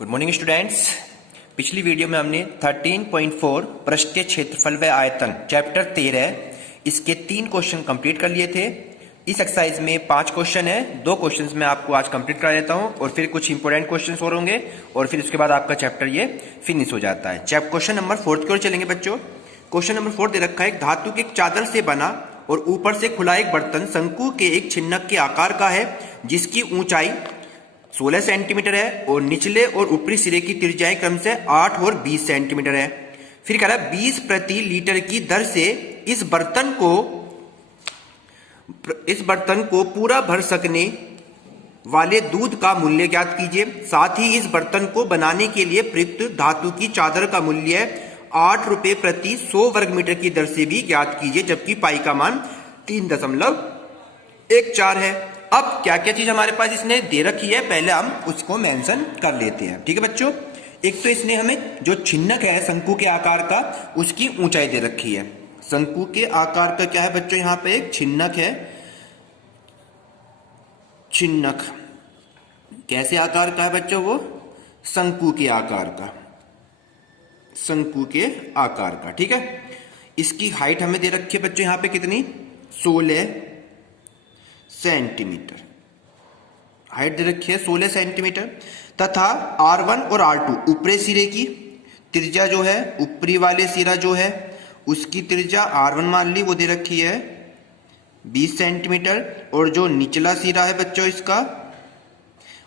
Good morning students. पिछली video में हमने 13.4 पृष्ठीय क्षेत्रफल व आयतन चैप्टर 13 इसके 3 क्वेश्चन कंप्लीट कर लिए थे। इस एक्सरसाइज में 5 क्वेश्चन है। 2 क्वेश्चन मैं आपको आज कंप्लीट करा देता हूं और फिर कुछ इंपोर्टेंट क्वेश्चन और होंगे और फिर उसके बाद आपका चैप्टर ये फिनिश हो जाता है। क्वेश्चन नंबर 4 की ओर चलेंगे बच्चों। क्वेश्चन नंबर 4 दे रखा है, धातु की एक चादर से बना और ऊपर से खुला एक बर्तन शंकु के एक छिन्नक के आकार का है, जिसकी ऊंचाई 16 सेंटीमीटर है और निचले और ऊपरी सिरे की त्रिज्याएं क्रमशः 8 और 20 सेंटीमीटर है। फिर कह रहा है 20 प्रति लीटर की दर से इस बर्तन को पूरा भर सकने वाले दूध का मूल्य ज्ञात कीजिए। साथ ही इस बर्तन को बनाने के लिए प्रयुक्त धातु की चादर का मूल्य 8 रुपए प्रति 100 वर्ग मीटर की दर से भी ज्ञात कीजिए, जबकि पाई का मान 3.14 है। अब क्या क्या चीज हमारे पास इसने दे रखी है, पहले हम उसको मेंशन कर लेते हैं। ठीक है बच्चों, एक तो इसने हमें जो छिन्नक है शंकु के आकार का, उसकी ऊंचाई दे रखी है। शंकु के आकार का क्या है बच्चों, यहां पे एक छिन्नक है। छिन्नक कैसे आकार का है बच्चों, वो शंकु के आकार का, शंकु के आकार का। ठीक है, इसकी हाइट हमें दे रखी है बच्चों यहां पे कितनी, 16 सेंटीमीटर हाइट दे रखी है, 16 सेंटीमीटर। तथा R1 और R2 ऊपरी सिरे की त्रिज्या जो है, ऊपरी वाले सिरा जो है उसकी त्रिज्या R1 मान ली, वो दे रखी है 20 सेंटीमीटर, और जो निचला सिरा है बच्चों इसका,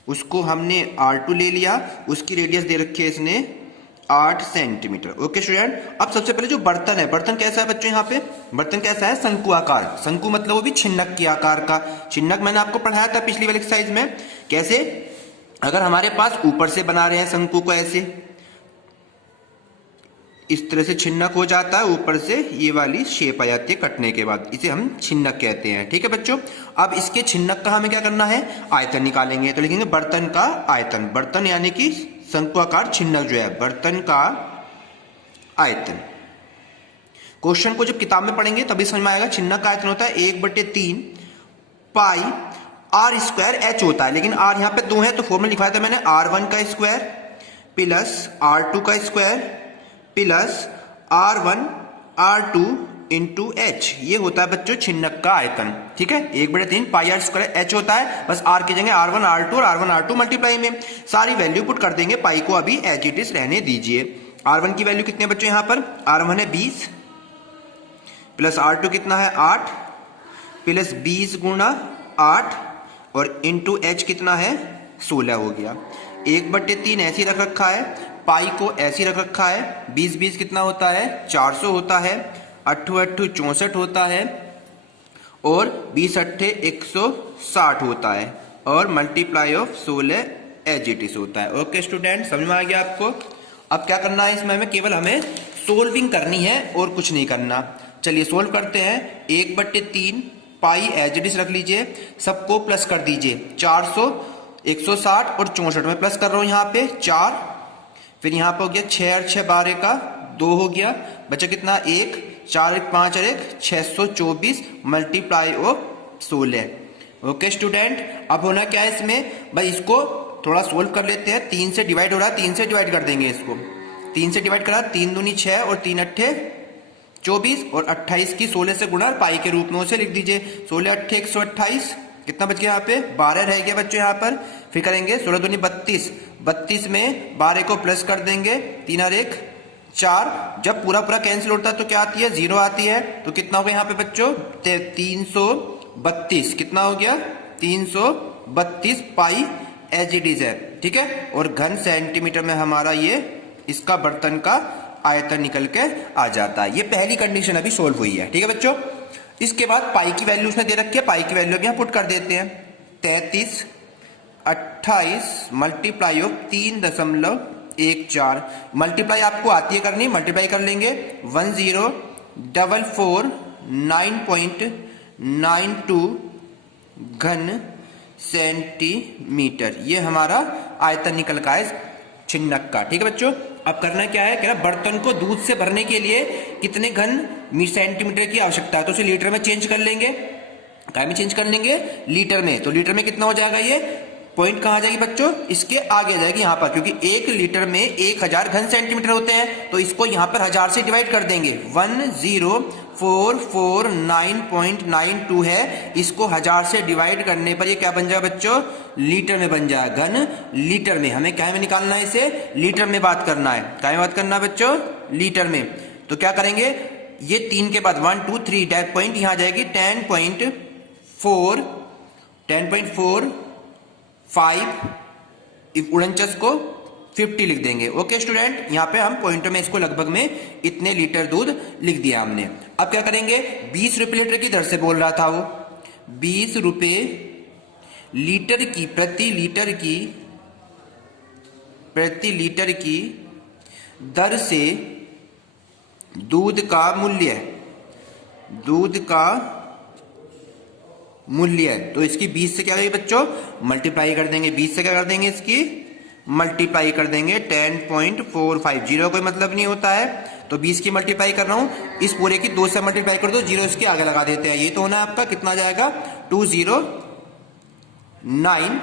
उसको हमने R2 ले लिया, उसकी रेडियस दे रखी है इसने 8 सेंटीमीटर। ओके स्टूडेंट, अब सबसे पहले जो बर्तन है, बर्तन कैसा है बच्चों, यहाँ पे बर्तन कैसा है, शंकु आकार। शंकु मतलब वो भी छिन्नक के आकार का। छिन्नक मैंने आपको पढ़ाया था पिछली वाली एक्सरसाइज में, कैसे अगर हमारे पास ऊपर से बना रहे हैं शंकु को, ऐसे इस तरह से छिन्नक हो जाता है, ऊपर से ये वाली शेप आ जाती है कटने के बाद, इसे हम छिन्नक कहते हैं। ठीक है बच्चों, अब इसके छिन्नक का हमें क्या करना है, आयतन निकालेंगे। तो लिखेंगे बर्तन का आयतन, बर्तन यानी कि शंकु आकार छिन्नक जो है, बर्तन का आयतन। क्वेश्चन को जब किताब में पढ़ेंगे तभी समझ में आएगा। छिन्नक का आयतन होता है 1/3 पाई R स्क्वायर H होता है, लेकिन R यहां पे 2 है तो फॉर्मूला लिखवाया था मैंने, R1 का स्क्वायर प्लस R2 का square plus R1 R2 into H। ये होता है बच्चों छिन्नक का आयतन। ठीक है, 1/3 पाई R स्क्वायर H होता है, बस R की जगह R1 R2 और R1 R2 मल्टीप्लाई में सारी वैल्यू पुट कर देंगे। पाई को अभी एज इट इज रहने दीजिए। R1 की वैल्यू कितने बच्चों, यहां पर R1 है 20 प्लस R2 कितना है 8 प्लस 20 गुणा 8 और इंटू H कितना है 16 हो गया। 1/3 ऐसी रख रखा है, पाई को ऐसी रख रखा है। 20 कितना होता है 400 होता है, 8 64 होता है और 20 160 होता है और multiply of 16 as it is होता है। ओके स्टूडेंट, समझ में आ गया आपको। अब क्या करना है इसमें, केवल हमें सोल्विंग करनी है और कुछ नहीं करना। चलिए सोल्व करते हैं। 1/3 पाई एज इट इज रख लीजिए, सबको प्लस कर दीजिए। 400 160 और 64 में प्लस कर रहा हूं यहाँ पे 4, फिर यहाँ पे हो गया 6 और 6 12 का 2 हो गया, बचा कितना 1, 4 1 5 और 1 624 मल्टीप्लाई ऑफ 16। ओके स्टूडेंट, अब होना क्या है इसमें भाई, इसको थोड़ा सोल्व कर लेते हैं। 3 से डिवाइड हो रहा है, 3 से डिवाइड कर देंगे इसको। 3 से डिवाइड करा, 3 दूनी 6 और 3 अट्ठे 24 और 28 की 16 से गुणा पाई के रूप में उसे लिख दीजिए। 16 अट्ठे 128, कितना बच गया यहाँ पे 12 रह गया बच्चों यहाँ पर। फिर करेंगे 16 दूनी 32, 32 में 12 को प्लस कर देंगे, 3 और 1 4। जब पूरा कैंसिल होता है तो क्या आती है 0 आती है, तो कितना हो गया यहाँ पे बच्चों 332। कितना हो गया 332 पाई एज इट इज है। ठीक है, और घन सेंटीमीटर में हमारा ये इसका बर्तन का आयतन निकल के आ जाता है। ये पहली कंडीशन अभी सोल्व हुई है। ठीक है बच्चों, इसके बाद पाई की वैल्यू उसने दे रखी है, पाई की वैल्यू यहाँ पुट कर देते हैं। 33 28 मल्टीप्लाई ऑफ 3.14, मल्टीप्लाई आपको आती है करनी, मल्टीप्लाई कर लेंगे। 10,449.92 घन सेंटीमीटर, ये हमारा आयतन निकल का है छिन्नक का। ठीक है बच्चों, अब करना क्या है, कह रहा बर्तन को दूध से भरने के लिए कितने घन सेंटीमीटर की आवश्यकता है, तो उसे लीटर में चेंज कर लेंगे। क्या में चेंज कर लेंगे, लीटर में। तो लीटर में कितना हो जाएगा ये पॉइंट कहाँ जाएगी बच्चों, इसके आगे जाएगी यहाँ पर, क्योंकि 1 लीटर में 1000 घन सेंटीमीटर होते हैं, तो इसको यहाँ पर 1000 से डिवाइड कर देंगे। 10449.92 है, इसको 1000 से डिवाइड करने पर ये क्या बन जाएगा बच्चों, लीटर में बन जाएगा, घन लीटर में। हमें क्या में निकालना है, इसे लीटर में बात करना है। क्या में बात करना है बच्चों, लीटर में। तो क्या करेंगे, ये 3 के बाद 1 2 3 डैश पॉइंट यहाँ जाएगी 10.45 49 को 50 लिख देंगे। ओके स्टूडेंट, यहाँ पे हम पॉइंटों में इसको लगभग में इतने लीटर दूध लिख दिया हमने। अब क्या करेंगे, 20 रुपए लीटर की दर से बोल रहा था वो, 20 रुपए लीटर की प्रति लीटर की दर से दूध का मूल्य है। तो इसकी 20 से क्या करेंगे बच्चों, मल्टीप्लाई कर देंगे। 20 से क्या कर देंगे, इसकी मल्टीप्लाई कर देंगे। 10.45 जीरो कोई मतलब नहीं होता है, तो 20 की मल्टीप्लाई कर रहा हूं, इस पूरे की 2 से मल्टीप्लाई कर दो, जीरो इसके आगे लगा देते हैं। ये तो होना है आपका, कितना जाएगा 209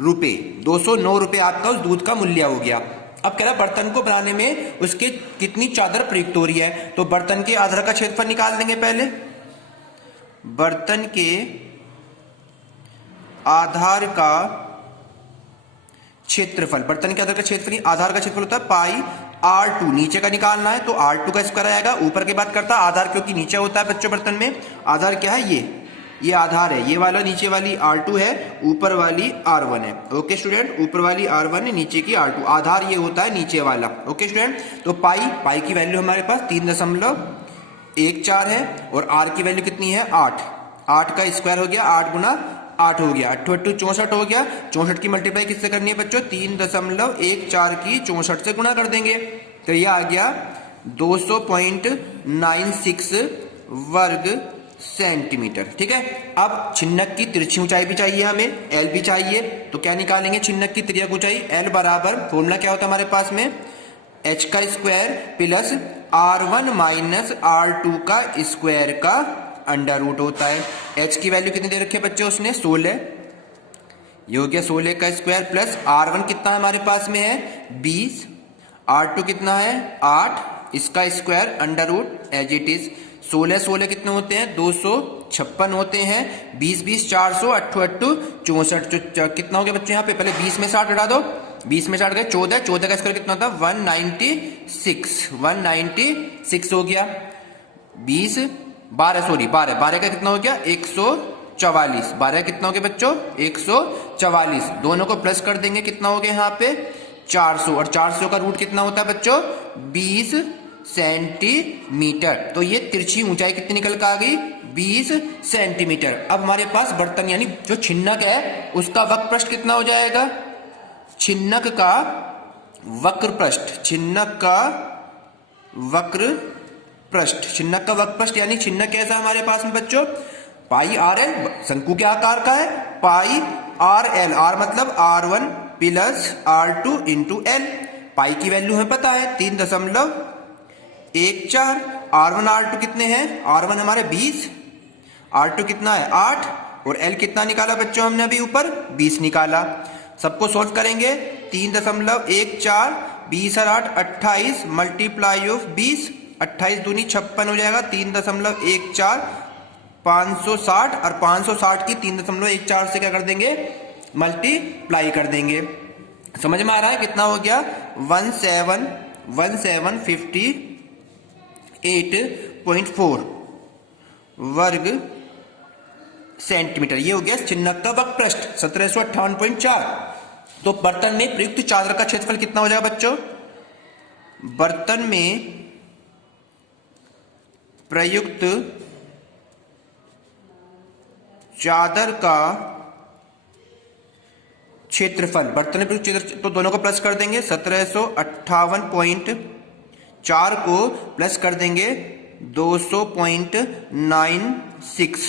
रुपए, 209 रुपए आपका उस दूध का मूल्य हो गया। अब कह रहा बर्तन को बनाने में उसके कितनी चादर प्रयुक्त हो रही है, तो बर्तन के आधार का क्षेत्रफल निकाल देंगे पहले। बर्तन के आधार का क्षेत्रफल, बर्तन के आधार का क्षेत्रफल, आधार का क्षेत्रफल होता है पाई R2, नीचे का निकालना है तो R2 का स्क्वायर आएगा। ऊपर की बात करता है आधार, क्योंकि नीचे होता है बच्चों बर्तन में। आधार क्या है, ये आधार है, ये वाला नीचे वाली R2 है, ऊपर वाली R1 है। ओके स्टूडेंट, ऊपर वाली R1 है, नीचे की R2, आधार ये होता है नीचे वाला। ओके स्टूडेंट, तो पाई की वैल्यू हमारे पास 3.14 है, और R की वैल्यू कितनी है 8 का स्क्वायर हो गया, 8 गुना 8 हो गया, 8 8 64 हो गया। 64 की मल्टीप्लाई किससे करनी है बच्चों, 3.14 की 64 से गुना कर देंगे, तो यह आ गया 200.96 वर्ग सेंटीमीटर। ठीक है, अब छिन्नक की तिरछी ऊंचाई भी चाहिए हमें, एल भी चाहिए, तो क्या निकालेंगे, छिन्नक की तिर्यक ऊंचाई एल बराबर, फॉर्मूला क्या होता है हमारे पास में, एच का square plus R1 minus R2 का स्क्वायर का अंडर रूट होता है। एच की वैल्यू कितनी दे रखी है बच्चों उसने, 16, ये हो गया 16 का स्क्वायर, प्लस R1 कितना हमारे पास में है 20, R2 कितना है 8, इसका square under root as it is. 16 कितने होते हैं 256 होते हैं, 20 400, 8 64, कितना हो गया बच्चों यहाँ पे, पहले 20 में 60 हटा दो, 20 में 60 गए 14 का स्क्वायर कितना होता है 196 हो गया। 12 का कितना हो गया 144, 12 कितना हो गया बच्चों 144, दोनों को प्लस कर देंगे, कितना हो गया यहाँ पे 400, और 400 का रूट कितना होता है बच्चों 20 सेंटीमीटर। तो ये तिरछी ऊंचाई कितनी निकल कर आ गई 20 सेंटीमीटर। अब हमारे पास बर्तन यानी जो छिन्नक है उसका वक्र पृष्ठ कितना हो जाएगा, छिन्नक का वक्र पृष्ठ यानी छिन्नक कैसा हमारे पास में बच्चों, पाई आर एल, शंकु के आकार का है, पाई आर एल, आर मतलब R1 plus R2 into L. पाई की वैल्यू हमें पता है 3.14, R1 R2 कितने हैं, R1 हमारे 20, R2 कितना है 8, और L कितना निकाला बच्चों हमने अभी ऊपर 20 निकाला। सबको सोल्व करेंगे, 3.14, 20 और 8 28, मल्टीप्लाई ऑफ 20, 28 दूनी 56 हो जाएगा, 3.14, 560, और 560 की 3.14 से क्या कर देंगे मल्टीप्लाई कर देंगे। समझ में आ रहा है कितना हो गया 1758.4 वर्ग सेंटीमीटर। ये हो गया छिन्नक का वक्र पृष्ठ 1758.4। तो बर्तन में प्रयुक्त चादर का क्षेत्रफल कितना हो जाएगा बच्चों, बर्तन में प्रयुक्त चादर का क्षेत्रफल, बर्तन में प्रयुक्त, तो दोनों को प्लस कर देंगे, 1758.4 को प्लस कर देंगे 200.96,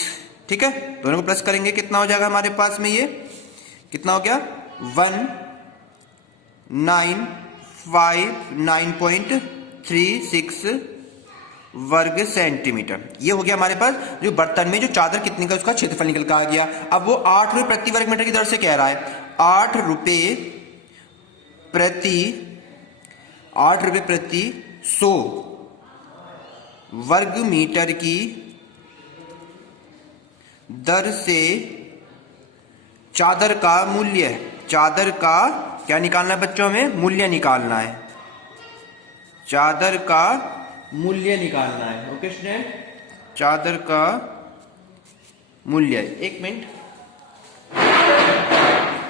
ठीक है, दोनों को प्लस करेंगे, कितना हो जाएगा हमारे पास में, ये कितना हो गया 1959.36 वर्ग सेंटीमीटर। ये हो गया हमारे पास जो बर्तन में जो चादर कितनी का उसका क्षेत्रफल निकल कर आ गया। अब वो 8 रुपये प्रति वर्ग मीटर की दर से कह रहा है। 8 रुपये प्रति 100 वर्ग मीटर की दर से चादर का मूल्य, चादर का क्या निकालना है बच्चों, हमें मूल्य निकालना है, चादर का मूल्य निकालना है। ओके स्टूडेंट, चादर का मूल्य, एक मिनट,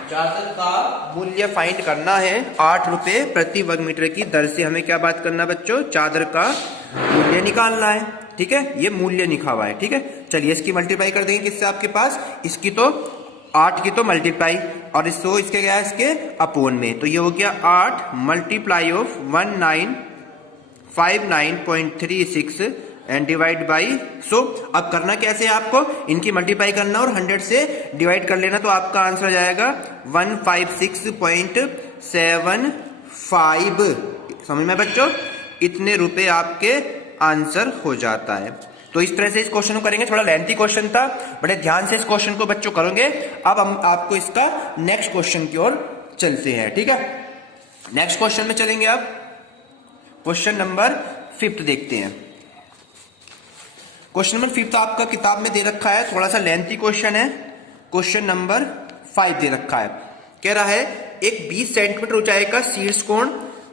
चादर का मूल्य फाइंड करना है। 8 रुपये प्रति वर्ग मीटर की दर से हमें क्या बात करना है बच्चों, चादर का मूल्य निकालना है। ठीक है, ये मूल्य लिखा हुआ है। ठीक है, चलिए इसकी मल्टीप्लाई कर देंगे किससे आपके पास, इसकी तो 8 की तो मल्टीप्लाई और इसके क्या है, इसके अपोन में, तो ये हो गया 8 multiply of 1959.36 and divide by 100। अब करना कैसे है आपको, इनकी मल्टीप्लाई करना और 100 से डिवाइड कर लेना, तो आपका आंसर आ जाएगा 156.75। समझ में बच्चों, इतने रुपए आपके आंसर हो जाता है। तो इस तरह से इस क्वेश्चन को करेंगे, थोड़ा लेंथी क्वेश्चन था, बड़े ध्यान से इस क्वेश्चन को बच्चों करोगे। अब हम आपको इसका नेक्स्ट क्वेश्चन की ओर चलते हैं। ठीक है, नेक्स्ट क्वेश्चन में चलेंगे। अब क्वेश्चन नंबर 5 देखते हैं। क्वेश्चन नंबर 5 आपका किताब में दे रखा है, थोड़ा सा लेंथी क्वेश्चन है। क्वेश्चन नंबर 5 दे रखा है, कह रहा है एक 20 सेंटीमीटर ऊंचाई का शीर्ष कोण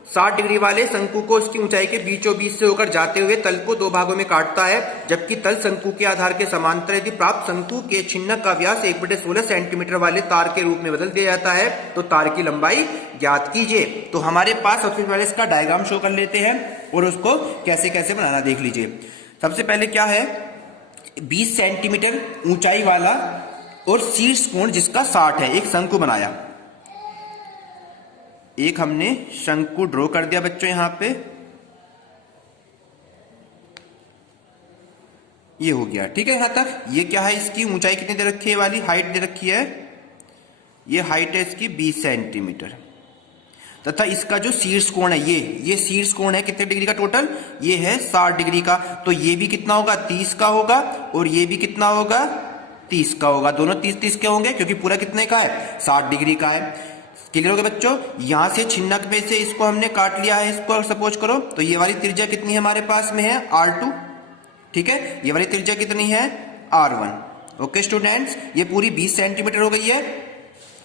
60 डिग्री वाले शंकु को उसकी ऊंचाई के बीचों बीच से होकर जाते हुए तल को 2 भागों में काटता है, जबकि तल शंकु के आधार के समांतर यदि प्राप्त शंकु के छिन्नक का व्यास 1/16 सेंटीमीटर वाले तार के रूप में बदल दिया जाता है तो तार की लंबाई ज्ञात कीजिए। तो हमारे पास सबसे पहले इसका डायग्राम शो कर लेते हैं और उसको कैसे कैसे बनाना देख लीजिए। सबसे पहले क्या है, 20 सेंटीमीटर ऊंचाई वाला और शीर्ष कोण जिसका 60 है, एक शंकु बनाया, एक हमने शंकु ड्रॉ कर दिया बच्चों यहां पे, ये हो गया। ठीक है, यहां तक ये क्या है, इसकी ऊंचाई कितनी दे रखी है, वाली हाइट दे रखी है, ये हाइट है इसकी 20 सेंटीमीटर, तथा इसका जो शीर्ष कोण है ये शीर्ष कोण है कितने डिग्री का टोटल, ये है 60 डिग्री का, तो ये भी कितना होगा 30 का होगा और ये भी कितना होगा 30 का होगा, दोनों 30-30 के होंगे क्योंकि पूरा कितने का है 60 डिग्री का है। क्लियर हो गया बच्चों, यहां से छिन्नक में से इसको हमने काट लिया है, इसको सपोज करो, तो ये वाली त्रिज्या कितनी है हमारे पास में है R2। ठीक है, ये वाली त्रिज्या कितनी है R1। ओके स्टूडेंट्स, ये पूरी 20 सेंटीमीटर हो गई है।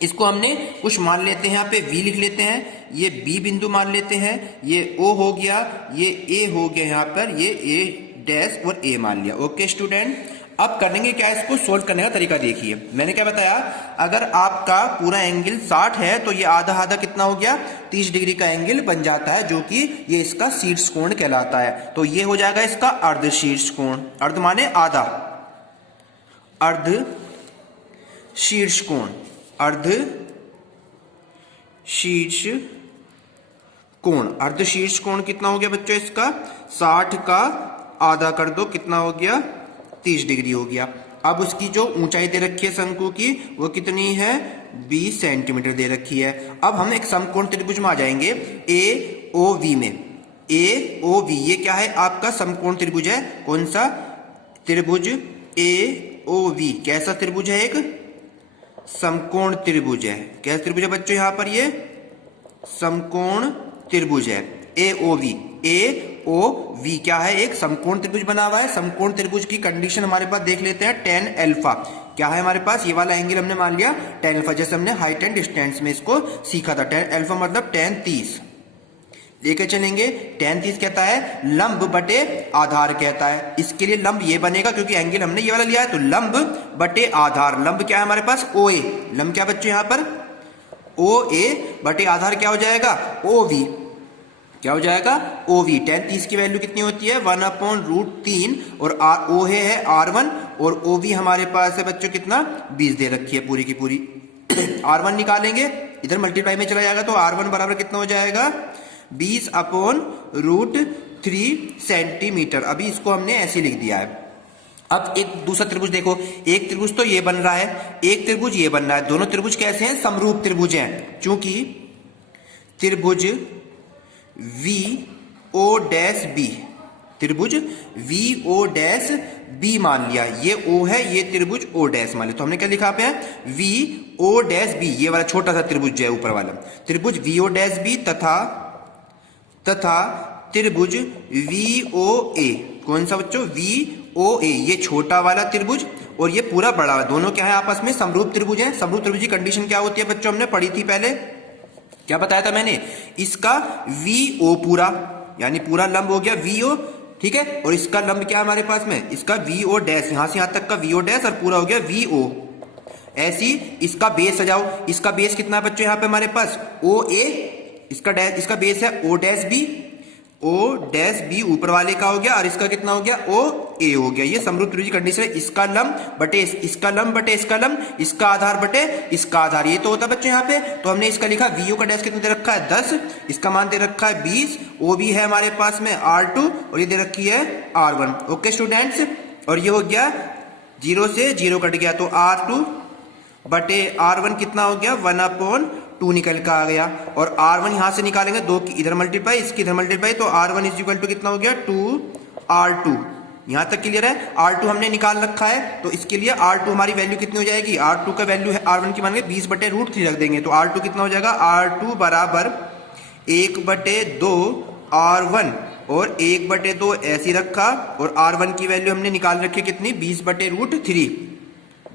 इसको हमने कुछ मान लेते हैं, यहाँ पे V लिख लेते हैं, ये B बिंदु मान लेते हैं, ये O हो गया, ये A हो गया, यहाँ पर ये A डैश और A मान लिया। ओके स्टूडेंट, अब करेंगे क्या, इसको सोल्व करने का तरीका देखिए। मैंने क्या बताया, अगर आपका पूरा एंगल 60 है तो ये आधा आधा कितना हो गया 30 डिग्री का एंगल बन जाता है, जो कि ये इसका शीर्ष कोण कहलाता है। तो ये हो जाएगा इसका अर्ध शीर्ष कोण, अर्ध माने आधा, अर्ध शीर्ष कोण, अर्ध शीर्ष कोण। अर्ध शीर्ष कोण कितना हो गया बच्चों इसका, 60 का आधा कर दो कितना हो गया 30 डिग्री हो गया। अब उसकी जो ऊंचाई दे रखी है शंकु की वो कितनी है 20 सेंटीमीटर दे रखी है। अब हम एक समकोण त्रिभुज में आ जाएंगे AOV में। AOV ये क्या है आपका समकोण त्रिभुज है, कौन सा त्रिभुज AOV, कैसा त्रिभुज है, एक समकोण त्रिभुज है। कैसा त्रिभुज है बच्चों, यहां पर ये समकोण त्रिभुज है AOV। AOV क्या है, एक समकोण त्रिभुज बना हुआ है। समकोण त्रिभुज की कंडीशन हमारे पास देख लेते हैं, tan अल्फा क्या है हमारे पास, ये वाला एंगल हमने मान लिया tan अल्फा, जैसे हमने हाइट एंड डिस्टेंस में इसको सीखा था। tan अल्फा मतलब tan 30 लेके चलेंगे। tan 30 कहता है लंब बटे आधार कहता है, इसके लिए लंब ये बनेगा क्योंकि एंगल हमने ये वाला लिया है, तो लंब बटे आधार, लंब क्या है हमारे पास OA, लंब क्या बच्चों यहाँ पर OA बटे आधार क्या हो जाएगा OV, क्या हो जाएगा OV। tan 30 की वैल्यू कितनी होती है 1/√3 और O है R1 और OV हमारे पास है बच्चों कितना 20 दे रखी है पूरी की पूरी। R1 निकालेंगे, इधर मल्टीप्लाई में चला जाएगा तो R1 बराबर कितना हो जाएगा 20/√3 सेंटीमीटर। अभी इसको हमने ऐसे लिख दिया है। अब एक दूसरा त्रिभुज देखो, एक त्रिभुज तो ये बन रहा है, एक त्रिभुज ये बन रहा है, दोनों त्रिभुज कैसे हैं समरूप त्रिभुज हैं, क्योंकि त्रिभुज VO'B त्रिभुज वी ओ डैश बी मान लिया, ये ओ है, ये त्रिभुज ओ डैश मान लिया, तो हमने क्या लिखा पे वी ओ डैश बी, ये वाला छोटा सा त्रिभुज जो है ऊपर वाला त्रिभुज वी ओ डैश बी तथा त्रिभुज वी ओ ए, कौन सा बच्चों, वी ओ ए, ये छोटा वाला त्रिभुज और ये पूरा बड़ा वाला, दोनों क्या है आपस में समरूप त्रिभुज है। समरूप त्रिभुज की कंडीशन क्या होती है बच्चों, हमने पढ़ी थी पहले, क्या बताया था मैंने, इसका वी ओ पूरा यानी पूरा लंब हो गया वी ओ, ठीक है, और इसका लंब क्या हमारे पास में, इसका वी ओ डैश, यहां से यहां तक का वी ओ डैश और पूरा हो गया वी ओ। ऐसी इसका बेस सजाओ, इसका बेस कितना है बच्चों यहाँ पे हमारे पास ओ ए, इसका बेस है O dash B, O dash B ऊपर वाले का हो गया और इसका कितना हो गया ओ ए हो गया। ये समरूप त्रिभुज की कंडीशन है, इसका लंब बटे इसका लंब बटे इसका लंब, इसका आधार बटे इसका आधार, ये तो होता है बच्चों यहाँ पे। तो हमने इसका लिखा वीओ का डैश कितना दे रखा है 10, इसका मान दे रखा है 20, ओ भी है हमारे पास में R2 और ये दे रखी है R1। ओके स्टूडेंट्स, और ये हो गया 0 से 0 कट गया तो R2 बटे R1 कितना हो गया 1/2 निकल कर आ गया, और R1 यहां से निकालेंगे, 2 की इधर मल्टीप्लाई इसकी इधर मल्टीप्लाई, तो R1 इज इक्वल टू कितना हो गया 2R2। यहां तक क्लियर है, R2 हमने निकाल रखा है, तो इसके लिए R2 हमारी वैल्यू कितनी हो जाएगी, R2 का वैल्यू है R1 की मानेंगे 20/√3 रख देंगे, तो R2 कितना हो जाएगा R2 बराबर 1/2 R1 और 1/2 ऐसी रखा, और R1 की वैल्यू हमने निकाल रखी कितनी 20/√3,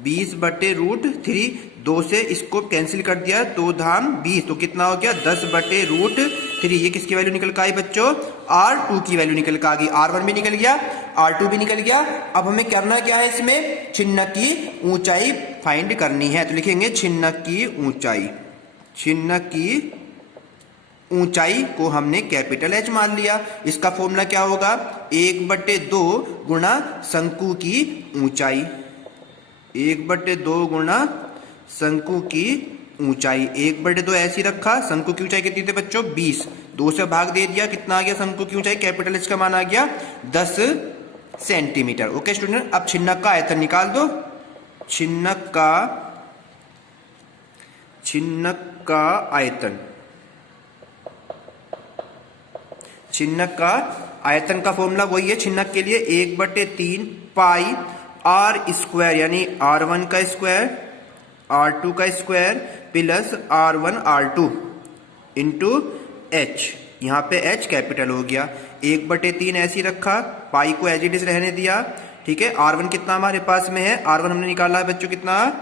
20/√3, 2 से इसको कैंसिल कर दिया, 2 धाम 20, तो कितना हो गया 10/√3। ये किसकी वैल्यू निकल कर आई बच्चों, R2 की वैल्यू निकल कर आ गई, R1 भी निकल गया R2 भी निकल गया। अब हमें करना क्या है, इसमें छिन्नक की ऊंचाई फाइंड करनी है, तो लिखेंगे छिन्नक की ऊंचाई, छिन्नक की ऊंचाई को हमने कैपिटल H मान लिया। इसका फॉर्मूला क्या होगा 1/2 गुणा शंकु की ऊंचाई, 1/2 गुणा शंकु की ऊंचाई, 1/2 ऐसी रखा, शंकु की ऊंचाई कितनी थी बच्चों 20, 2 से भाग दे दिया, कितना आ गया शंकु की ऊंचाई कैपिटल H का मान आ गया 10 सेंटीमीटर। ओके स्टूडेंट, अब छिन्नक का आयतन निकाल दो, छिन्नक का आयतन, छिन्नक का आयतन का फॉर्मूला वही है छिन्नक के लिए 1/3 पाई R² यानी R1 का स्क्वायर R2 का square plus R1 R2 into H, यहाँ पे H कैपिटल हो गया, 1/3 ऐसी रखा, पाई को एज इट इज रहने दिया, ठीक है। R1 कितना हमारे पास में है, R1 हमने निकाला है बच्चों कितना,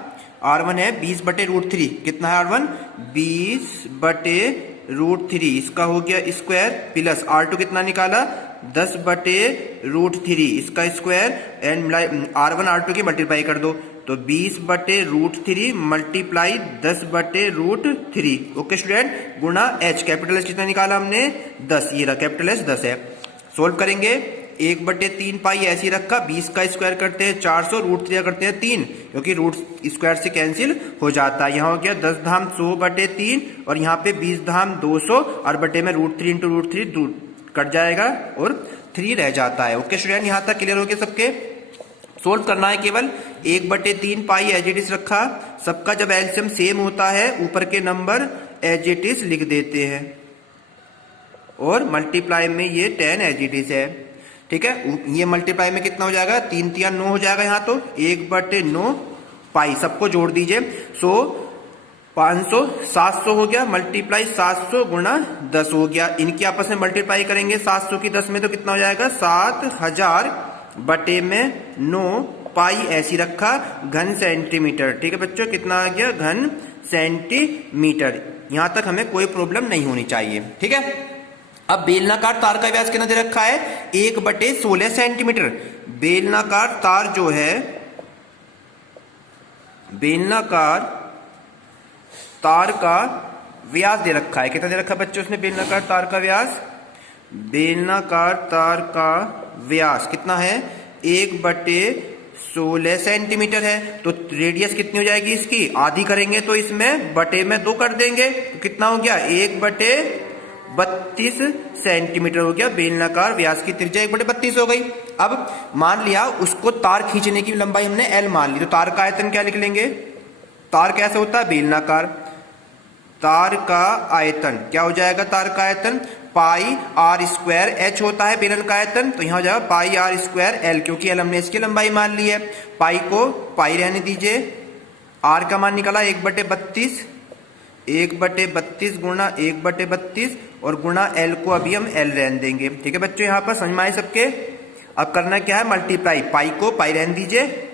R1 है 20/√3, कितना है R1 20/√3, इसका हो गया स्क्वायर प्लस R2 कितना निकाला 10/√3, इसका स्क्वायर एंड R1 R2 की मल्टीप्लाई कर दो, तो 20/√3 मल्टीप्लाई 10/√3। ओके स्टूडेंट, गुणा H, कैपिटल H कितना निकाला हमने 10, ये रहा कैपिटल H 10 है। सोल्व करेंगे, 1/3 पाई ऐसी रखा, 20 का स्क्वायर करते हैं 400, √3 करते हैं 3, क्योंकि रूट स्क्वायर से कैंसिल हो जाता है। यहाँ हो गया 10 धाम 100/3 और यहाँ पे 20 धाम 200 और बटे में √3 इंटू √3 कट जाएगा और 3 रह जाता है। ओके स्टूडेंट, यहाँ तक क्लियर हो गया सबके। सोल्व करना है केवल, 1/3 पाई एज इट इज रखा, सबका जब एलसीएम सेम होता है ऊपर के नंबर एज इट इज लिख देते हैं और मल्टीप्लाई में ये 10 एज इट इज है, ठीक है। ये मल्टीप्लाई में कितना हो जाएगा 3 3 9 हो जाएगा, यहाँ तो 1/9 पाई, सबको जोड़ दीजिए, 500 700 हो गया, मल्टीप्लाई 700 गुणा 10 हो गया, इनकी आपस में मल्टीप्लाई करेंगे 700 की 10 में तो कितना हो जाएगा 7000 बटे में 9 पाई ऐसी रखा घन सेंटीमीटर, ठीक है बच्चों, कितना आ गया घन सेंटीमीटर। यहां तक हमें कोई प्रॉब्लम नहीं होनी चाहिए, ठीक है। अब बेलनाकार तार का व्यास कितना दे रखा है 1/16 सेंटीमीटर। बेलनाकार तार जो है, बेलनाकार तार का व्यास दे रखा है, कितना दे रखा है बच्चों उसने बेलनाकार तार का व्यास, बेलनाकार तार का व्यास कितना है 1/16 सेंटीमीटर है, तो रेडियस कितनी हो जाएगी इसकी, आधी करेंगे तो इसमें बटे में 2 कर देंगे, तो कितना हो गया 1/32 सेंटीमीटर हो गया। बेलनाकार व्यास की त्रिज्या 1/32 हो गई। अब मान लिया उसको तार खींचने की लंबाई हमने L मान ली, तो तार का आयतन क्या लिख लेंगे, तार कैसे होता है बेलनाकार, तार का आयतन क्या हो जाएगा, तार का आयतन पाई आर स्क्वायर एच होता है बेलन का आयतन, तो यहाँ हो जाएगा पाई आर स्क्वायर एल, क्योंकि एल हमने इसकी लंबाई मान ली है। पाई को पाई रहने दीजिए, आर का मान निकला 1/32, 1/32 गुणा 1/32 और गुणा एल को अभी हम एल रहने देंगे। ठीक है बच्चों, यहाँ पर समझ में आए सबके। अब करना क्या है, मल्टीप्लाई, पाई को पाई रहने दीजिए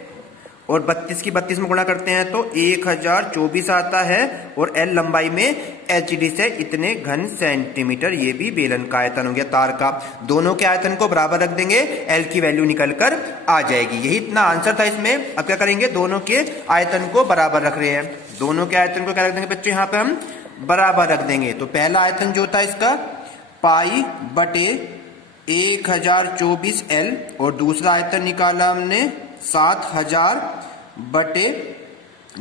और 32 की 32 में गुणा करते हैं तो 1024 आता है, और एल लंबाई में एचडी से इतने घन सेंटीमीटर, ये भी बेलन का आयतन हो गया तार का। दोनों के आयतन को बराबर रख देंगे, एल की वैल्यू निकल कर आ जाएगी। यही इतना आंसर था इसमें। अब क्या करेंगे, दोनों के आयतन को बराबर रख रहे हैं, दोनों के आयतन को क्या रख देंगे बच्चों, यहाँ पे हम बराबर रख देंगे। तो पहला आयतन जो था इसका पाई बटे 1024 एल, और दूसरा आयतन निकाला हमने 7000 बटे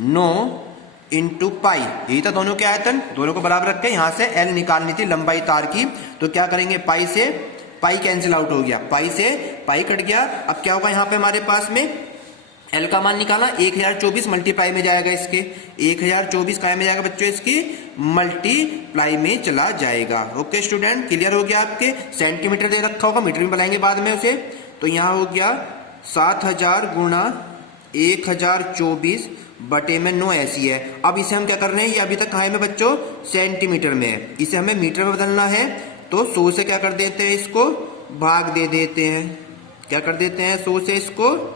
9 इंटू पाई, यही था दोनों के आयतन। दोनों को बराबर रख के यहाँ से एल निकालनी थी लंबाई तार की, तो क्या करेंगे, पाई से पाई कैंसिल आउट हो गया, पाई से पाई कट गया। अब क्या होगा यहाँ पे हमारे पास में एल का मान निकाला, 1024 मल्टीप्लाई में जाएगा इसके, 1024 काय में जाएगा बच्चों, इसकी मल्टीप्लाई में चला जाएगा। ओके स्टूडेंट, क्लियर हो गया आपके। सेंटीमीटर दे रखा होगा, मीटर में बनाएंगे बाद में उसे। तो यहाँ हो गया 7000 गुणा 1024 बटे में 9 ऐसी है। अब इसे हम क्या कर रहे हैं, ये अभी तक कहाँ है में बच्चों, सेंटीमीटर में है, इसे हमें मीटर में बदलना है। तो 100 से क्या कर देते हैं, इसको भाग दे देते हैं, क्या कर देते हैं, 100 से इसको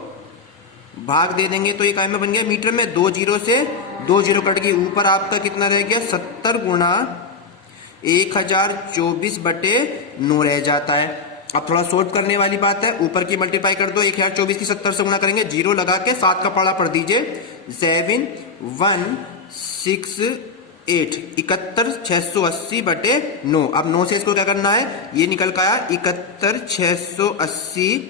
भाग दे देंगे तो ये काय में बन गया मीटर में। 2 जीरो से 2 जीरो कट गई, ऊपर आपका कितना रह गया, 70 गुणा 1024 बटे 9 रह जाता है। अब थोड़ा सोल्व करने वाली बात है, ऊपर की मल्टीप्लाई कर दो, 1024 की 70 से गुणा करेंगे, जीरो लगा के 7 का पढ़ा पढ़ दीजिए, 7168 71680 बटे 9। अब 9 से इसको क्या करना है, ये निकल का आया 71680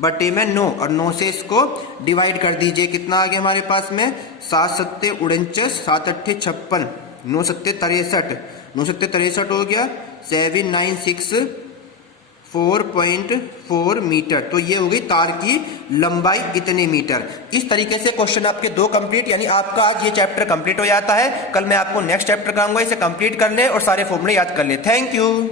बटे में 9, और 9 से इसको डिवाइड कर दीजिए, कितना आ गया हमारे पास में, 7 सत्ते 49, 7 अट्ठे 56, 9 सत्ते 63, 9 सत्ते 63 हो गया, 7964.4 मीटर। तो ये हो गई तार की लंबाई इतने मीटर। इस तरीके से क्वेश्चन आपके 2 कंप्लीट, यानी आपका आज ये चैप्टर कंप्लीट हो जाता है। कल मैं आपको नेक्स्ट चैप्टर कराऊंगा, इसे कंप्लीट कर ले और सारे फॉर्मूले याद कर ले। Thank you.